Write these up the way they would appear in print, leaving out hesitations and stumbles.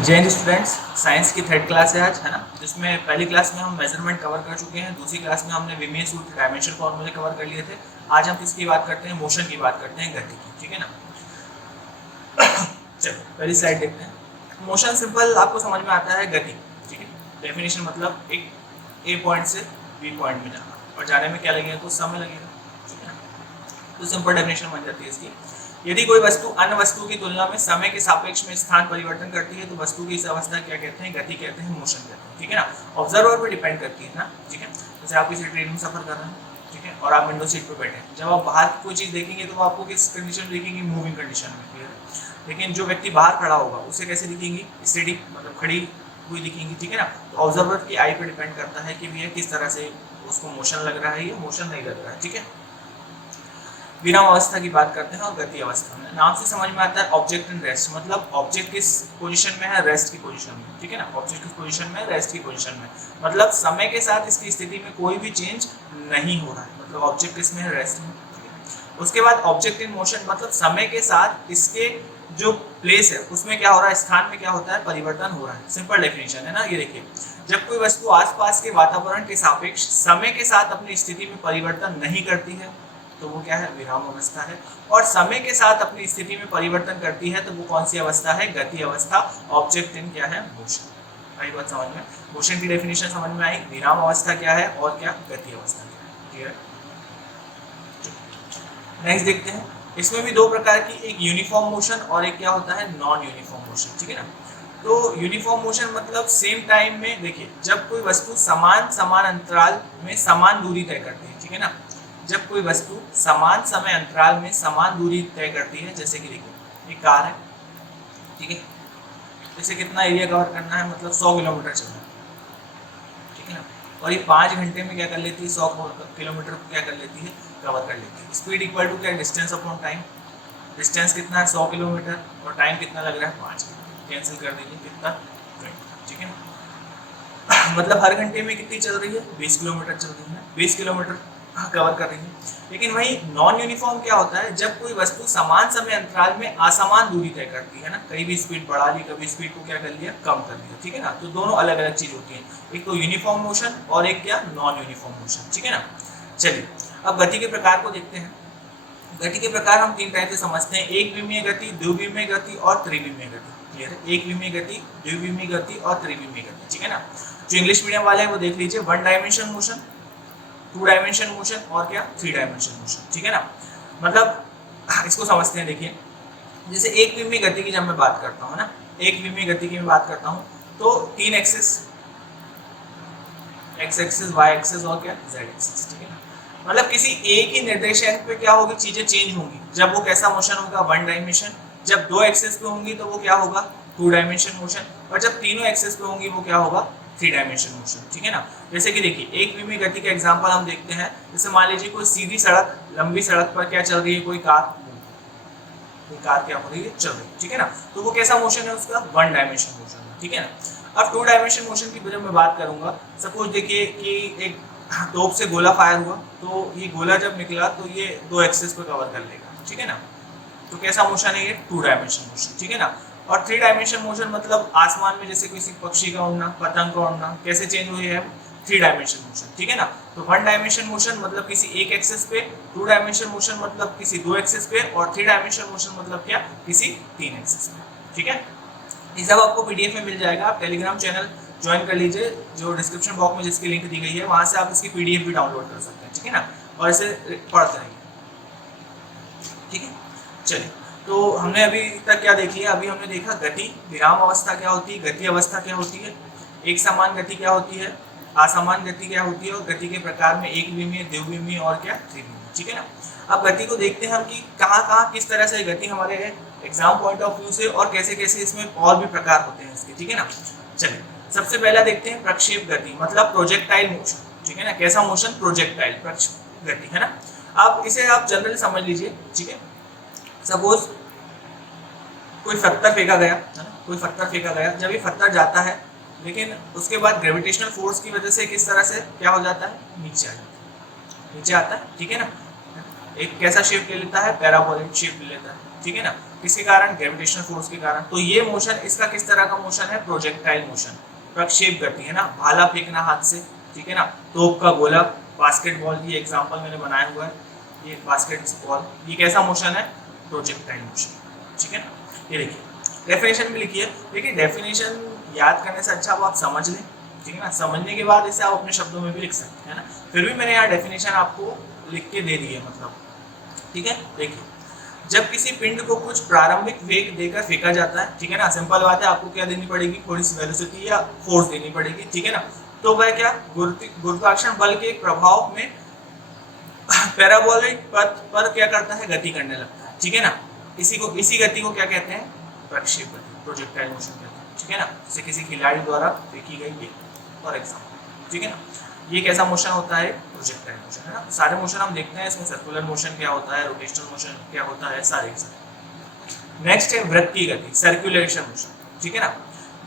जय Hind students. Science की third class है आज, है ना, जिसमें पहली क्लास में हम मेजरमेंट कवर कर चुके हैं। दूसरी क्लास में हमने विमीय सूत्र डायमेंशन फॉर्मूले कवर कर लिए थे। आज हम किसकी बात करते हैं? मोशन की बात करते हैं, गति की। ठीक है ना। चलो पहली स्लाइड देखते हैं। मोशन सिंपल आपको समझ में आता है, गति। ठीक है। डेफिनेशन मतलब एक ए पॉइंट से बी पॉइंट में जाना, और जाने में क्या लगेगा? तो समय लगेगा। ठीक है। तो सिंपल डेफिनेशन बन जाती है इसकी। यदि कोई वस्तु अन्य वस्तु की तुलना में समय के सापेक्ष में स्थान परिवर्तन करती है तो वस्तु की इस अवस्था क्या कहते हैं? गति कहते हैं, मोशन कहते हैं। ठीक है ना। ऑब्जर्वर पर डिपेंड करती है ना। ठीक है। जैसे आप किसी ट्रेन में सफर कर रहे हैं, ठीक है, और आप विंडो सीट पर बैठे हैं, जब आप बाहर की कोई चीज़ देखेंगे तो आपको किस कंडीशन में देखेंगे? मूविंग कंडीशन में। क्लियर है। लेकिन जो व्यक्ति बाहर खड़ा होगा उसे कैसे दिखेंगी? स्टेडी, मतलब खड़ी हुई दिखेंगी। ठीक है ना। तो ऑब्जर्वर की आई पर डिपेंड करता है कि भैया किस तरह से उसको मोशन लग रहा है या मोशन नहीं लग रहा है। ठीक है। विराम अवस्था की बात करते हैं और गति अवस्था में नाम से समझ में आता है ऑब्जेक्ट इन रेस्ट, मतलब ऑब्जेक्ट किस पोजीशन में है? रेस्ट की पोजीशन में। ठीक है ना। ऑब्जेक्ट किस पोजीशन में? रेस्ट की पोजीशन में। मतलब समय के साथ इसकी स्थिति में कोई भी चेंज नहीं हो रहा है, मतलब ऑब्जेक्ट किसमें है? रेस्ट में। उसके बाद ऑब्जेक्ट इन मोशन, मतलब समय के साथ इसके जो प्लेस है उसमें क्या हो रहा है? स्थान में क्या होता है? परिवर्तन हो रहा है। सिंपल डेफिनेशन है ना। ये देखिए, जब कोई वस्तु आसपास के वातावरण के सापेक्ष समय के साथ अपनी स्थिति में परिवर्तन नहीं करती है तो वो क्या है? विराम अवस्था है। और समय के साथ अपनी स्थिति में परिवर्तन करती है तो वो कौन सी अवस्था है? गति अवस्था। ऑब्जेक्ट इन क्या है? मोशन। आई बात समझ में? मोशन की डेफिनेशन समझ में आई। विराम अवस्था क्या है और क्या गति अवस्था क्या है? क्लियर? नेक्स्ट देखते हैं। इसमें भी दो प्रकार की, एक यूनिफॉर्म मोशन और एक क्या होता है? Non uniform motion. ठीक है ना। तो यूनिफॉर्म मोशन मतलब सेम टाइम में, देखिए, जब कोई वस्तु समान समान अंतराल में समान दूरी तय करती है। ठीक है ना। जब कोई वस्तु समान समय अंतराल में समान दूरी तय करती है, जैसे कि देखिए एक कार है, ठीक है, इसे कितना एरिया कवर करना है? मतलब 100 किलोमीटर चलना है। ठीक है ना। और ये 5 घंटे में क्या कर लेती है? 100 किलोमीटर को क्या कर लेती है? कवर कर लेती है। स्पीड इक्वल टू क्या? Distance upon time. डिस्टेंस कितना है? 100 किलोमीटर, और टाइम कितना लग रहा है? 5 घंटे। कैंसिल कर दीजिए, कितना? 20। ठीक है ना। मतलब हर घंटे में कितनी चल रही है? 20 किलोमीटर चल रही है। 20 किलोमीटर कवर कर रही है। लेकिन वही नॉन यूनिफॉर्म क्या होता है? जब कोई वस्तु समान समय अंतराल में असमान दूरी तय करती है ना, कहीं भी स्पीड बढ़ा ली, कभी स्पीड को क्या कर लिया? कम कर लिया। ठीक है ना। तो दोनों अलग अलग चीज होती है, एक तो यूनिफॉर्म मोशन और एक क्या? Non uniform motion. ठीक है ना। चलिए अब गति के प्रकार को देखते हैं। गति के प्रकार हम 3 टाइप से समझते हैं, एक विमीय गति, द्विविमीय गति और त्रिविमीय गति। क्लियर है। एक विमीय गति, द्विविमीय गति और त्रिविमीय गति। ठीक है ना। जो इंग्लिश मीडियम वाले हैं वो देख लीजिए, 1 डायमेंशन मोशन, 2 डायमेंशन मोशन और क्या? 3 डायमेंशन मोशन। ठीक है ना। मतलब इसको समझते हैं। देखिए, जैसे एक विमीय गति की जब मैं बात करता हूँ ना, एक विमीय गति की मैं बात करता हूँ तो 3 axis, X axis, Y axis और क्या? Z axis. ठीक है ना। मतलब किसी एक ही निर्देशांक पे क्या होगी? चीजें चेंज होंगी। जब वो कैसा मोशन होगा? 1 डायमेंशन। जब 2 एक्सिस पे होंगी तो वो क्या होगा? 2 डायमेंशन मोशन। और जब तीनों एक्सिस पे होंगी वो क्या होगा? 3 डायमेंशन मोशन। ठीक है ना। जैसे कि देखिए, एक विमीय गति का एग्जांपल हम देखते हैं। जैसे मान लीजिए कोई सीधी सड़क, लंबी सड़क पर क्या चल रही है? कोई कार, क्या हो रही है? चल रही है। ठीक है ना। तो वो कैसा मोशन है उसका? 1 डायमेंशन मोशन है। ठीक है ना। अब 2 डायमेंशन मोशन की जब मैं बात करूंगा, सपोज देखिए कि एक तोप से गोला फायर हुआ, तो ये गोला जब निकला तो ये 2 एक्सिस को कवर कर लेगा। ठीक है ना। तो कैसा मोशन है ये? 2 डायमेंशन मोशन। ठीक है ना। और 3 डायमेंशन मोशन मतलब आसमान में जैसे किसी पक्षी का उड़ना, पतंग का उड़ना, कैसे चेंज हुई है? 3 डायमेंशन मोशन। ठीक है ना। तो 1 डायमेंशन मोशन मतलब किसी एक एक्सिस पे, 2 डायमेंशन मोशन मतलब किसी 2 एक्सिस पे, और 3 डायमेंशन मोशन मतलब क्या? किसी 3 एक्सिस पे। ठीक है। ये सब आपको पीडीएफ में मिल जाएगा। आप टेलीग्राम चैनल ज्वाइन कर लीजिए, जो डिस्क्रिप्शन बॉक्स में जिसकी लिंक दी गई है, वहां से आप इसकी पीडीएफ भी डाउनलोड कर सकते हैं। ठीक है ना। और इसे पढ़ते रहिए। ठीक है। चलिए, तो हमने अभी तक क्या देख लिया? अभी हमने देखा गति, विराम अवस्था क्या होती है, गति अवस्था क्या होती है, एक समान गति क्या होती है, असमान गति क्या होती है, और गति के प्रकार में एक विमीय, द्विविमीय और क्या? त्रिविमीय। ठीक है ना। अब गति को देखते हैं हम कि कहाँ कहाँ किस तरह से गति हमारे एग्जाम पॉइंट ऑफ व्यू से, और कैसे कैसे इसमें और भी प्रकार होते हैं इसके। ठीक है ना। चलिए, सबसे पहला देखते हैं प्रक्षेप गति, मतलब प्रोजेक्टाइल मोशन। ठीक है ना। कैसा मोशन? प्रोजेक्टाइल गति, है ना। अब इसे आप जनरली समझ लीजिए। ठीक है। सपोज कोई पत्थर फेंका गया, है ना, कोई पत्थर फेंका गया, जब ये पत्थर जाता है, लेकिन उसके बाद ग्रेविटेशनल फोर्स की वजह से किस तरह से क्या हो जाता है? नीचे आ जाता है, नीचे आता है। ठीक है ना। एक कैसा शेप ले लेता है? पैराबोलिक शेप ले लेता है। ठीक है ना। किसके कारण? ग्रेविटेशनल फोर्स के कारण। तो ये मोशन इसका किस तरह का मोशन है? प्रोजेक्टाइल मोशन, प्रक्षेप गति है ना, भाला फेंकना हाथ से, ठीक है ना, तोप का गोला, बास्केटबॉल की एग्जांपल मैंने बनाया हुआ है, ये बास्केटबॉल, ये कैसा मोशन है? प्रोजेक्टाइल मोशन, ठीक है ना। ये देखिए डेफिनेशन भी लिखिए, देखिए डेफिनेशन याद करने से अच्छा आप समझ लें, ठीक है ना, समझने के बाद इसे आप अपने शब्दों में भी लिख सकते हैं ना। फिर भी मैंने यहाँ डेफिनेशन आपको लिख के दे दी है, मतलब ठीक है। देखिए जब किसी पिंड को कुछ प्रारंभिक वेग देकर फेंका जाता है, ठीक है ना, सिंपल बात है, आपको क्या देनी पड़ेगी? थोड़ी सी वेलोसिटी या फोर्स देनी पड़ेगी, ठीक है ना। तो वह क्या गुरुत्वाकर्षण बल के प्रभाव में पैराबोलिक पथ पर क्या करता है? गति करने लगता है, ठीक है ना। इसी गति को क्या कहते हैं? प्रक्षेप गति, प्रोजेक्टाइल मोशन कहते हैं, ठीक है ना। जैसे किसी खिलाड़ी द्वारा फेंकी गई गेंद फॉर एग्जाम्पल, ठीक है ना। ये कैसा मोशन होता है? प्रोजेक्टाइल मोशन, है ना। सारे मोशन हम देखते हैं, इसमें सर्कुलर मोशन क्या होता है, रोटेशनल मोशन क्या होता है, सारे सारे। नेक्स्ट है वृत्तीय गति, सर्कुलेशन मोशन, ठीक है ना।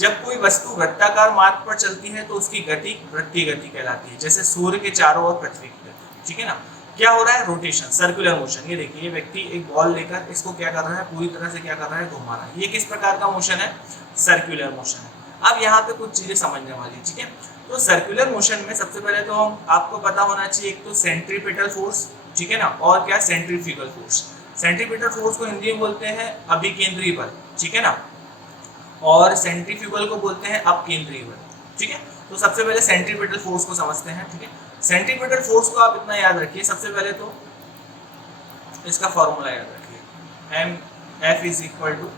जब कोई वस्तु वृत्ताकार मार्ग पर चलती है तो उसकी गति वृत्तीय गति कहलाती है, जैसे सूर्य के चारों ओर पृथ्वी की गति, ठीक है ना। क्या हो रहा है? Rotation, circular motion. ये देखिए ये व्यक्ति एक बॉल लेकर इसको क्या कर रहा है? पूरी तरह से क्या कर रहा है? घुमा रहा है। ये किस प्रकार का मोशन है? सर्कुलर मोशन है। अब यहाँ पे कुछ चीजें समझने वाली है, ठीक है। तो सर्कुलर मोशन में सबसे पहले तो आपको पता होना चाहिए एक तो सेंट्रीपिटल फोर्स, ठीक है ना, और क्या? Centrifugal force. सेंट्रीपिटल फोर्स को हिंदी में बोलते हैं अभिकेंद्रीय बल, ठीक है ना, और सेंट्रीफ्यूगल को बोलते हैं अपकेंद्रीय बल, ठीक है। तो सबसे पहले सेंट्रीपिटल फोर्स को समझते हैं, ठीक है। सेंट्रीपिटल फोर्स को आप इतना याद रखिए, सबसे पहले तो इसका फॉर्मूला याद रखिए, M F is equal to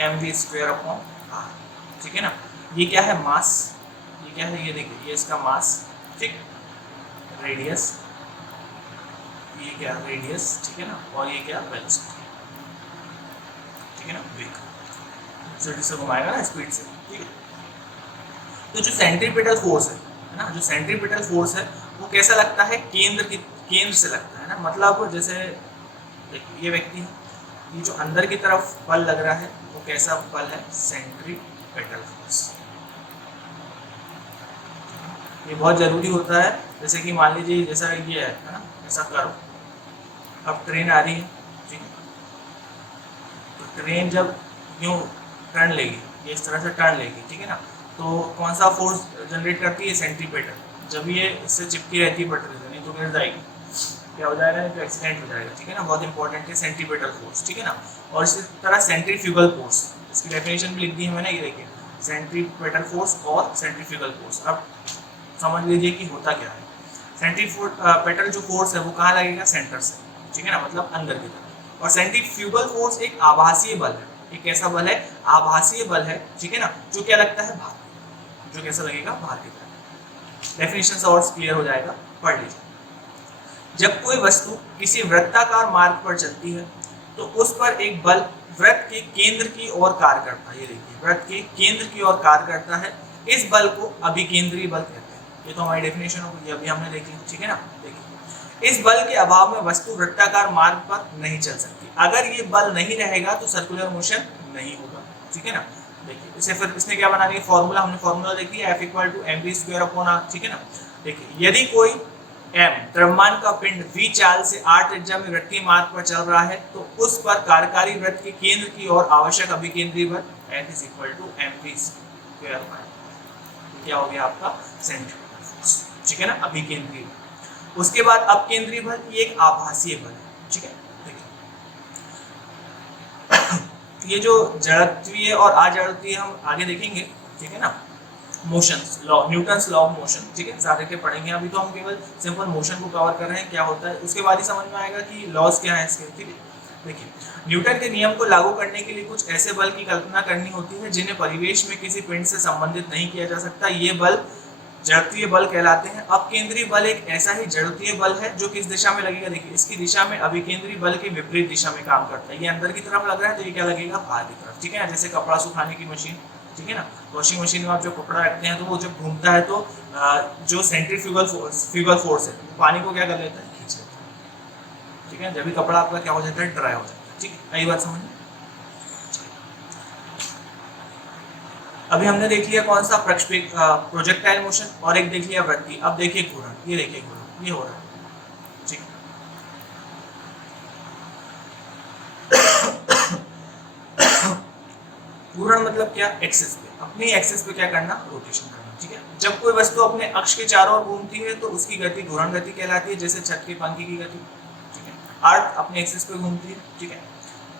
M V square upon R, ठीक है ना। ये क्या है? मास। ये क्या है? ये देखिए ये इसका मास, ठीक, रेडियस, ये क्या? रेडियस, ठीक है ना, और ये क्या? वेलोसिटी, ठीक है ना, वेग से घुमाएगा ना स्पीड से, ठीक है। तो जो सेंट्रीपिटल फोर्स है ना, जो सेंट्रीपिटल फोर्स है वो कैसा लगता है? केंद्र से लगता है ना। मतलब जैसे ये व्यक्ति है, ये जो अंदर की तरफ बल लग रहा है वो कैसा बल है? Centripetal force. ये बहुत जरूरी होता है, जैसे कि मान लीजिए जैसा ये है ना, ऐसा करो, अब ट्रेन आ रही है, ठीक है, तो ट्रेन जब यूँ टर्न लेगी, ये इस तरह से टर्न लेगी, ठीक है ना, तो कौन सा फोर्स जनरेट करती है? सेंट्रीपिटल। जब ये इससे चिपकी रहती है पटरी से, नहीं तो गिर जाएगी, क्या हो जाएगा? नहीं तो एक्सीडेंट हो जाएगा, ठीक है ना। बहुत इंपॉर्टेंट है सेंट्रीपिटल फोर्स, ठीक है ना। और इसी तरह सेंट्रीफ्यूगल फोर्स, इसकी डेफिनेशन भी लिख दी है मैंने, ये देखिए सेंट्रीपिटल फोर्स और सेंट्रीफ्यूगल फोर्स। अब समझ लीजिए कि होता क्या है। सेंट्रीपिटल जो फोर्स है वो कहाँ लगेगा? सेंटर से, ठीक है ना, मतलब अंदर की तरफ। और सेंट्रीफ्यूगल फोर्स एक आभासीय बल है। एक कैसा बल है? आभासीय बल है, ठीक है ना, जो क्या लगता है? बाहर, जो कैसा लगेगा? बाहर की तरफ। डेफिनेशन और क्लियर हो जाएगा, पढ़ लीजिए। जब कोई वस्तु किसी वृत्ताकार मार्ग पर चलती है तो उस पर एक बल वृत्त के केंद्र की ओर कार्य करता है। ये देखिए वृत्त के केंद्र की ओर कार्य करता है, इस बल को अभिकेंद्रीय बल कहते हैं। ये तो हमारी डेफिनेशन हो गई, अभी हमने देखी, ठीक है ना। देखिए इस बल के अभाव में वस्तु वृत्ताकार मार्ग पर नहीं चल सकती। अगर ये बल नहीं रहेगा तो सर्कुलर मोशन नहीं होगा, ठीक है ना। देखिए इसे फिर इसने क्या बना दिया? फॉर्मूला, हमने फॉर्मूला देख लिया, F equal to M V square upon R, ठीक है ना। देखिए यदि कोई m द्रव्यमान का पिंड v चाल से r त्रिज्या में वृत्तीय मार्ग पर चल रहा है तो उस पर कार्यकारी वृत्त के केंद्र की ओर आवश्यक अभिकेंद्रीय बल F is equal to mv square by, क्या हो गया आपका? सेंट्रीपिटल फोर्स, ठीक है ना, अभिकेंद्रीय बल। उसके बाद अपकेंद्रीय बल, ये एक आभासीय बल है, ठीक है। देखिए ये जो जड़त्वीय और अजड़त्वीय हम आगे देखेंगे, ठीक है ना। Motions law, Newton's law of motion, ठीक है, सारे के पढ़ेंगे। अभी तो हम केवल सिंपल मोशन को कवर कर रहे हैं, क्या होता है उसके बाद ही समझ में आएगा कि लॉज क्या है इसके, ठीक है। देखिए न्यूटन के नियम को लागू करने के लिए कुछ ऐसे बल की कल्पना करनी होती है जिन्हें परिवेश में किसी पिंड से संबंधित नहीं किया जा सकता। ये बल जड़त्वीय बल कहलाते हैं। अपकेंद्रीय बल एक ऐसा ही जड़त्वीय बल है जो किस दिशा में लगेगा? देखिए इसकी दिशा में अभिकेंद्रीय बल के विपरीत दिशा में काम करता है। ये अंदर की तरफ लग रहा है तो ये क्या लगेगा? बाहर की तरफ, ठीक है ना। जैसे कपड़ा सुखाने की मशीन, ठीक है ना, वॉशिंग मशीन में आप जो कपड़ा रखते हैं तो वो जब घूमता है तो जो सेंट्रीफ्यूगल फोर्स है पानी को क्या कर लेता है? खींच लेता है, ठीक है। जब भी कपड़ा आपका क्या हो जाता है? ड्राई हो जाता है, ठीक है। यही बात समझ। अभी हमने देख लिया कौन सा? प्रोजेक्टाइल मोशन, और एक देख लिया वृत्तीय। अब देखिए घूर्णन, ये देखिए घूर्णन, ये हो रहा है, ठीक। घूर्ण मतलब क्या, एक्सिस पे, अपनी एक्सिस पे क्या करना, रोटेशन करना, ठीक है। जब कोई वस्तु अपने अक्ष के चारों ओर घूमती है तो उसकी गति घूर्ण गति कहलाती है, जैसे छत के पंखे की गति, ठीक है। अर्थ अपने एक्सिस पे घूमती है, ठीक है,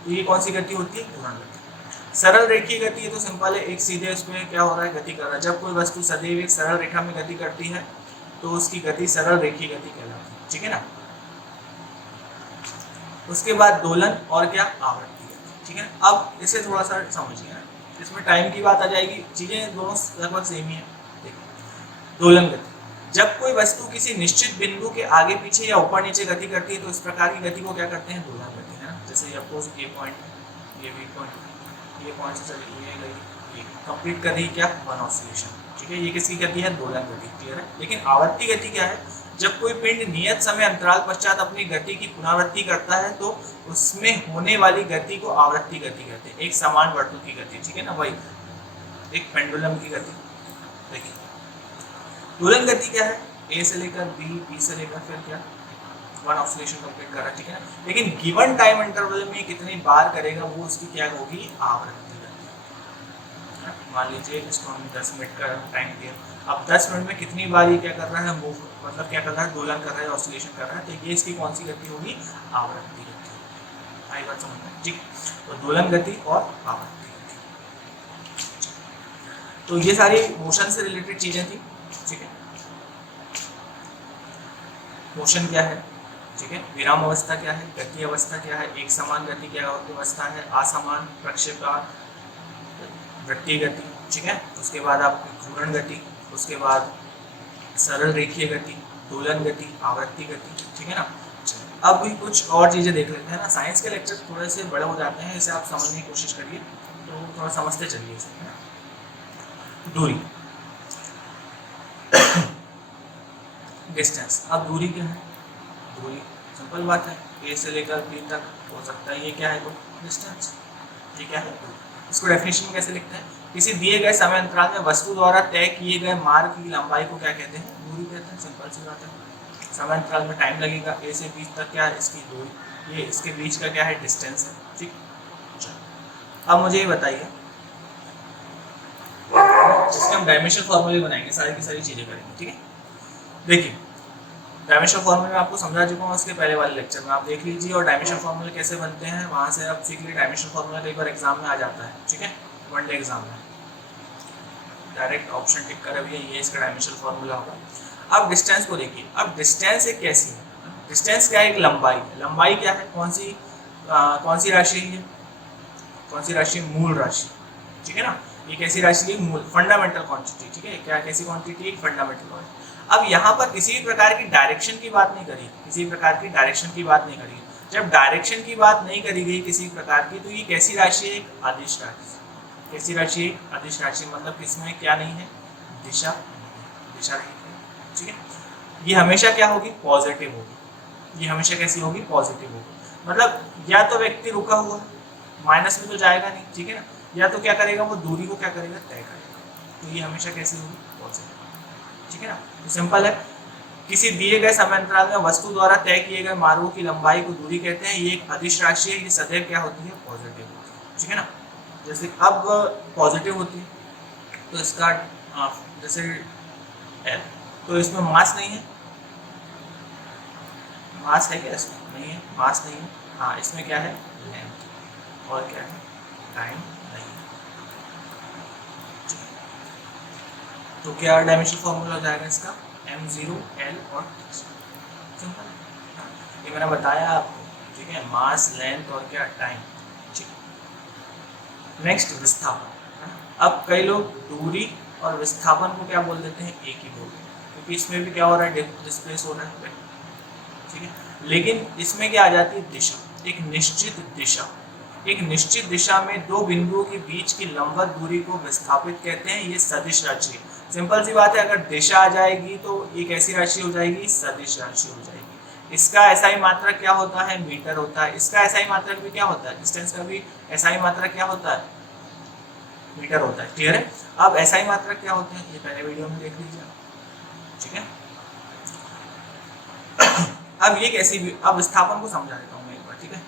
तो ये कौन सी गति होती है, घूर्ण गति। सरल रेखीय गति है तो सिंपल है, एक सीधे उसमें क्या हो रहा है, गति कर रहा है। जब कोई वस्तु सदैव एक सरल रेखा में गति करती है तो उसकी गति सरल रेखीय गति कहलाती है, ठीक है ना। उसके बाद दोलन और क्या, आवर्ती गति, ठीक है। अब इसे थोड़ा सा समझिए, इसमें टाइम की बात आ जाएगी, चीजें दोनों लगभग सेम ही है। देखिए दोलन गति, जब कोई वस्तु किसी निश्चित बिंदु के आगे पीछे या ऊपर नीचे गति करती है तो इस प्रकार की गति को क्या करते हैं, दोलन गति, है ना। जैसे सपोज ये पॉइंट, ये बी पॉइंट, ये पॉइंट से चली ये गई, ये कंप्लीट कर रही क्या, वन ऑसिलेशन, ठीक है। ये किसकी गति है, दोलन गति, क्लियर है। लेकिन आवर्ती गति क्या है, जब कोई पिंड नियत समय अंतराल पश्चात अपनी गति की पुनरावृत्ति करता है तो उसमें होने वाली गति को आवर्ती गति कहते हैं, एक समान वर्तुल की गति, ठीक है ना भाई, एक पेंडुलम की गति। देखिए दोलन गति क्या है, ए से लेकर बी, बी से लेकर फिर क्या, वन ऑसिलेशन कंप्लीट कर रहा है, ठीक है ना। लेकिन गिवन टाइम इंटरवल में कितनी बार करेगा वो उसकी क्या होगी, आवर्ती गति। मान लीजिए इसको हम 10 मिनट का टाइम दिया, अब 10 मिनट में कितनी बार ये क्या कर रहा है, मूव, मतलब क्या कर रहा है, दोलन कर रहा है, ऑसिलेशन कर रहा है, तो ये इसकी कौन सी गति होगी, आवर्ती गति। आई बात समझ में, ठीक। तो दोलन गति और आवर्ती गति, तो ये सारी मोशन से रिलेटेड चीजें थी, ठीक है। मोशन क्या है, ठीक है, विराम अवस्था क्या है, गति अवस्था क्या है, एक समान गति क्या अवस्था है, असमान प्रक्षेपण, वृत्तीय गति, ठीक है। उसके बाद आपकी घूर्ण गति, उसके बाद सरल रेखीय गति, दोलन गति, आवर्ती गति, ठीक है ना। अब भी कुछ और चीजें देख लेते हैं ना, साइंस के लेक्चर थोड़े से बड़े हो जाते हैं, इसे आप समझने की कोशिश करिए, तो थोड़ा समझते चलिए इसे, है ना। दूरी डिस्टेंस, अब दूरी क्या है, दूरी सिंपल बात है, ए से लेकर बी तक हो सकता है, ये क्या है, तो डिस्टेंस, ये क्या है, इसको डेफिनेशन में कैसे लिखते हैं, किसी दिए गए समय अंतराल में वस्तु द्वारा तय किए गए मार्ग की लंबाई को क्या कहते हैं, दूरी कहते हैं, सिंपल सी बात है। समय अंतराल में टाइम लगेगा, ए से बी तक क्या है, इसकी दूरी, ये इसके बीच का क्या है, डिस्टेंस है, ठीक। चलो अब मुझे ये बताइए, इसके हम डायमेंशन फॉर्मूले बनाएंगे, सारी की सारी चीजें करेंगे, ठीक है। देखिए डायमेंशन फॉर्मूले में आपको समझा चुका हूँ उसके पहले वाले लेक्चर में, आप देख लीजिए, और डायमेंशन फॉर्मूले कैसे बनते हैं वहाँ से आप सीख लीजिए। डायमेंशन फॉर्मूला कई बार एग्जाम में आ जाता है, ठीक है, वनडे एग्जाम में डायरेक्ट ऑप्शन टिक कर, अभी ये इसका डायमेंशन फॉर्मूला होगा। अब डिस्टेंस को देखिए, अब डिस्टेंस एक कैसी है, डिस्टेंस क्या है, एक लंबाई है। लंबाई क्या है, कौन सी राशि है, कौन सी राशि, मूल राशि, ठीक है ना। ये कैसी राशि है, मूल, फंडामेंटल क्वांटिटी, ठीक है, क्या कैसी क्वांटिटी, एक फंडामेंटल क्वांटिटी। अब यहाँ पर किसी भी प्रकार की डायरेक्शन की बात नहीं करी, किसी प्रकार की डायरेक्शन की बात नहीं करी। जब डायरेक्शन की बात नहीं करी गई किसी प्रकार की, तो ये कैसी राशि है, एक अदिश राशि। कैसी राशि है, अदिश राशि, मतलब किसमें क्या नहीं है, दिशा, दिशा नहीं है, ठीक है। ये हमेशा क्या होगी, पॉजिटिव होगी, ये हमेशा कैसी होगी, पॉजिटिव होगी। मतलब या तो व्यक्ति रुका हुआ माइनस में तो जाएगा नहीं, ठीक है ना, या तो क्या करेगा, वो दूरी को क्या करेगा, तय करेगा, तो ये हमेशा कैसी होगी, पॉजिटिव, ठीक है ना। तो सिंपल है, किसी दिए गए समय अंतराल में वस्तु द्वारा तय किए गए मार्गों की लंबाई को दूरी कहते हैं। ये एक अदिश राशि है, ये सदैव क्या होती है, पॉजिटिव होती है, ठीक है ना। जैसे अब पॉजिटिव होती है तो इसका जैसे एल, तो इसमें मास नहीं है, मास है क्या, इसमें नहीं है, मास नहीं है, हाँ इसमें क्या है, लेंथ, और क्या है, टाइम नहीं है। तो क्या डायमेंशन फॉर्मूला हो जाएगा इसका, m0 l और सिंपल, ये मैंने बताया आपको, ठीक है, मास, लेंथ और क्या, टाइम, ठीक। नेक्स्ट विस्थापन। अब कई लोग दूरी और विस्थापन को क्या बोल देते हैं, एक ही बोल देते हैं, क्योंकि इसमें भी क्या हो रहा है, डिस्प्लेस हो रहा है, ठीक है। लेकिन इसमें क्या आ जाती है, दिशा, एक निश्चित दिशा, एक निश्चित दिशा में दो बिंदुओं के बीच की लंबवत दूरी को विस्थापित कहते हैं। ये सदिश राशि है, सिंपल सी बात है, अगर दिशा आ जाएगी तो ये कैसी राशि हो जाएगी, सदिश राशि हो जाएगी। इसका एसआई मात्रक क्या होता है, मीटर होता है। इसका एसआई मात्रक भी क्या होता है, डिस्टेंस का भी एसआई मात्रक क्या होता है, मीटर होता है, क्लियर है। अब एसआई मात्रक क्या होते हैं, ये पहले वीडियो में देख लीजिए, ठीक है। अब ये कैसी, अब विस्थापन को समझा देता हूँ मैं एक बार, ठीक है।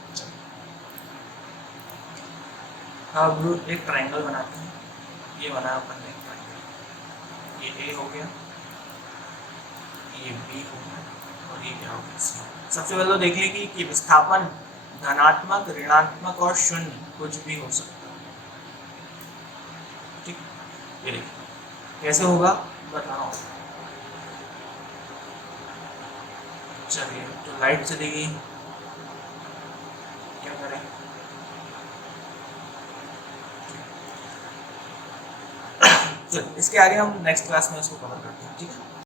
अब एक ट्रायंगल बनाते हैं, ये बनाया अपन ने एक ट्रायंगल, ये ए हो गया, ये बी हो गया और ये क्या हो गया सी। सबसे पहले तो देख लें कि विस्थापन धनात्मक, ऋणात्मक और शून्य कुछ भी हो सकता है। ठीक, ये देखिए कैसे होगा बता रहा हूँ। चलिए तो लाइट चलेगी, क्या करें, चलिए इसके आगे हम नेक्स्ट क्लास में इसको कवर करते हैं, ठीक है।